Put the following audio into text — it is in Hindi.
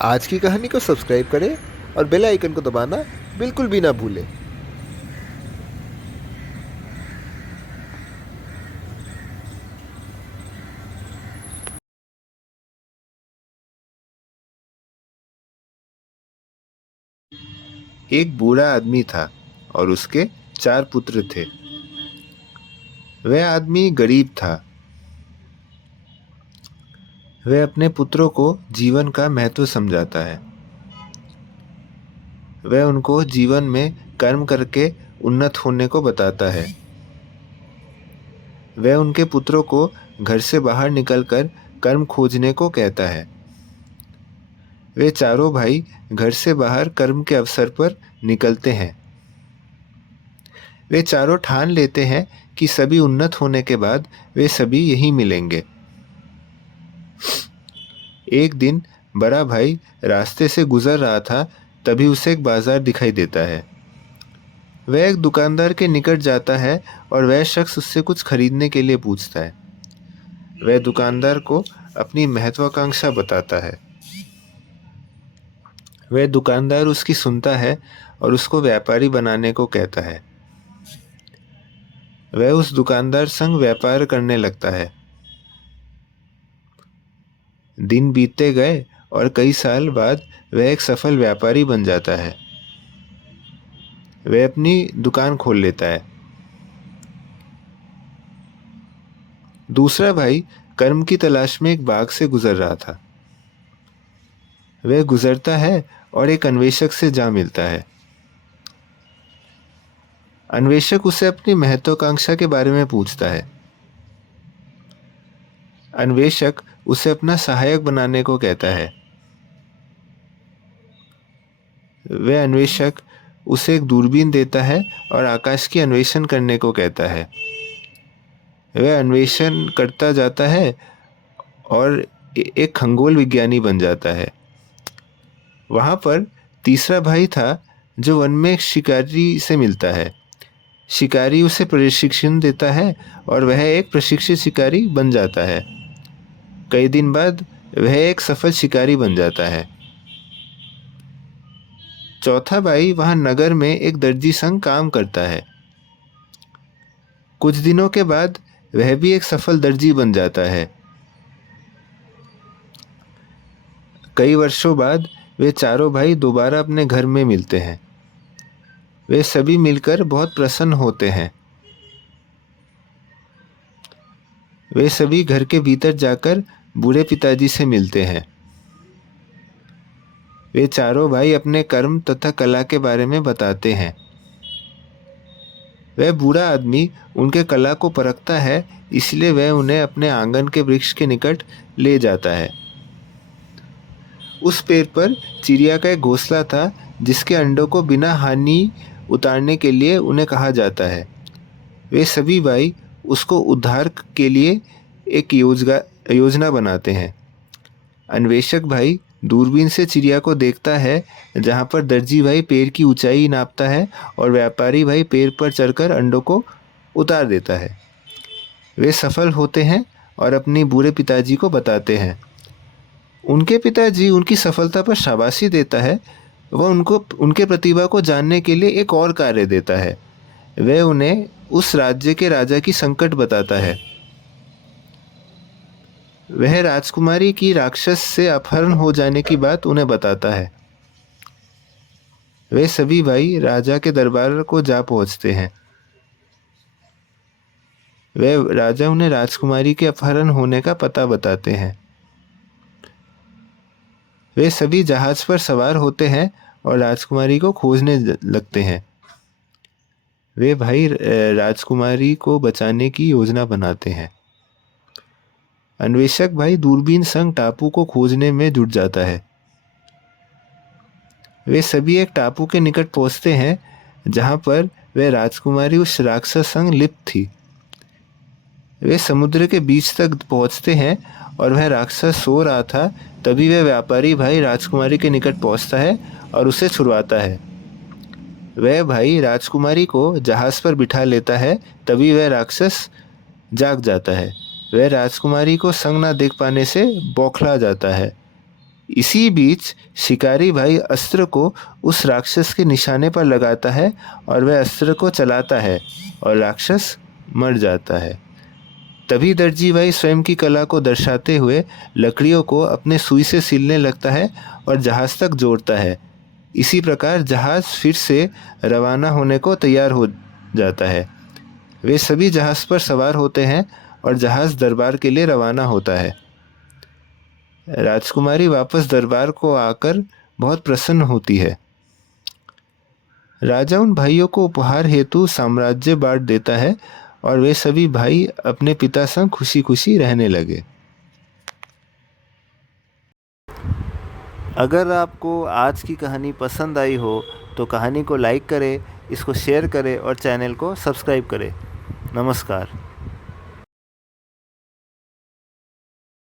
आज की कहानी को सब्सक्राइब करें और बेल आइकन को दबाना बिल्कुल भी ना भूलें। एक बूढ़ा आदमी था और उसके 4 पुत्र थे। वह आदमी गरीब था। वह अपने पुत्रों को जीवन का महत्व समझाता है। वह उनको जीवन में कर्म करके उन्नत होने को बताता है। वह उनके पुत्रों को घर से बाहर निकलकर कर्म खोजने को कहता है। वे चारों भाई घर से बाहर कर्म के अवसर पर निकलते हैं। वे चारों ठान लेते हैं कि सभी उन्नत होने के बाद वे सभी यहीं मिलेंगे। एक दिन बड़ा भाई रास्ते से गुजर रहा था, तभी उसे एक बाजार दिखाई देता है। वह एक दुकानदार के निकट जाता है और वह शख्स उससे कुछ खरीदने के लिए पूछता है। वह दुकानदार को अपनी महत्वाकांक्षा बताता है। वह दुकानदार उसकी सुनता है और उसको व्यापारी बनाने को कहता है। वह उस दुकानदार संग व्यापार करने लगता है। दिन बीतते गए और कई साल बाद वह एक सफल व्यापारी बन जाता है। वह अपनी दुकान खोल लेता है। दूसरा भाई कर्म की तलाश में एक बाग से गुजर रहा था। वह गुजरता है और एक अन्वेषक से जा मिलता है। अन्वेषक उसे अपनी महत्वाकांक्षा के बारे में पूछता है। अन्वेषक उसे अपना सहायक बनाने को कहता है। वह अन्वेषक उसे एक दूरबीन देता है और आकाश की अन्वेषण करने को कहता है। वह अन्वेषण करता जाता है और एक खगोल विज्ञानी बन जाता है। वहाँ पर तीसरा भाई था जो वन में एक शिकारी से मिलता है। शिकारी उसे प्रशिक्षण देता है और वह एक प्रशिक्षित शिकारी बन जाता है। कई दिन बाद वह एक सफल शिकारी बन जाता है। चौथा भाई वहाँ नगर में एक दर्जी संग काम करता है। कुछ दिनों के बाद वह भी एक सफल दर्जी बन जाता है। कई वर्षों बाद वे चारों भाई दोबारा अपने घर में मिलते हैं। वे सभी मिलकर बहुत प्रसन्न होते हैं। वे सभी घर के भीतर जाकर बूढ़े पिताजी से मिलते हैं। वे चारों भाई अपने कर्म तथा कला के बारे में बताते हैं। वह बूढ़ा आदमी उनके कला को परखता है, इसलिए वह उन्हें अपने आंगन के वृक्ष के निकट ले जाता है। उस पेड़ पर चिड़िया का एक घोंसला था, जिसके अंडों को बिना हानि उतारने के लिए उन्हें कहा जाता है। वे सभी भाई उसको उद्धार के लिए एक योजना बनाते हैं। अन्वेषक भाई दूरबीन से चिड़िया को देखता है, जहाँ पर दर्जी भाई पेड़ की ऊंचाई नापता है और व्यापारी भाई पेड़ पर चढ़कर अंडों को उतार देता है। वे सफल होते हैं और अपनी बूढ़े पिताजी को बताते हैं। उनके पिताजी उनकी सफलता पर शाबाशी देता है। वह उनको उनके प्रतिभा को जानने के लिए एक और कार्य देता है। वह उन्हें उस राज्य के राजा की संकट बताता है। वह राजकुमारी की राक्षस से अपहरण हो जाने की बात उन्हें बताता है। वे सभी भाई राजा के दरबार को जा पहुंचते हैं। वह राजा उन्हें राजकुमारी के अपहरण होने का पता बताते हैं। वे सभी जहाज पर सवार होते हैं और राजकुमारी को खोजने लगते हैं। वे भाई राजकुमारी को बचाने की योजना बनाते हैं। अन्वेषक भाई दूरबीन संग टापू को खोजने में जुट जाता है। वे सभी एक टापू के निकट पहुंचते हैं, जहां पर वह राजकुमारी उस राक्षस संग लिप्त थी। वे समुद्र के बीच तक पहुंचते हैं और वह राक्षस सो रहा था। तभी वह व्यापारी भाई राजकुमारी के निकट पहुंचता है और उसे छुड़वाता है। वह भाई राजकुमारी को जहाज पर बिठा लेता है। तभी वह राक्षस जाग जाता है। वह राजकुमारी को संग न देख पाने से बौखला जाता है। इसी बीच शिकारी भाई अस्त्र को उस राक्षस के निशाने पर लगाता है और वह अस्त्र को चलाता है और राक्षस मर जाता है। तभी दर्जी भाई स्वयं की कला को दर्शाते हुए लकड़ियों को अपने सुई से सिलने लगता है और जहाज तक जोड़ता है। इसी प्रकार जहाज फिर से रवाना होने को तैयार हो जाता है। वे सभी जहाज पर सवार होते हैं और जहाज दरबार के लिए रवाना होता है। राजकुमारी वापस दरबार को आकर बहुत प्रसन्न होती है। राजा उन भाइयों को उपहार हेतु साम्राज्य बांट देता है और वे सभी भाई अपने पिता संग खुशी खुशी रहने लगे। अगर आपको आज की कहानी पसंद आई हो तो कहानी को लाइक करें, इसको शेयर करें और चैनल को सब्सक्राइब करें। नमस्कार।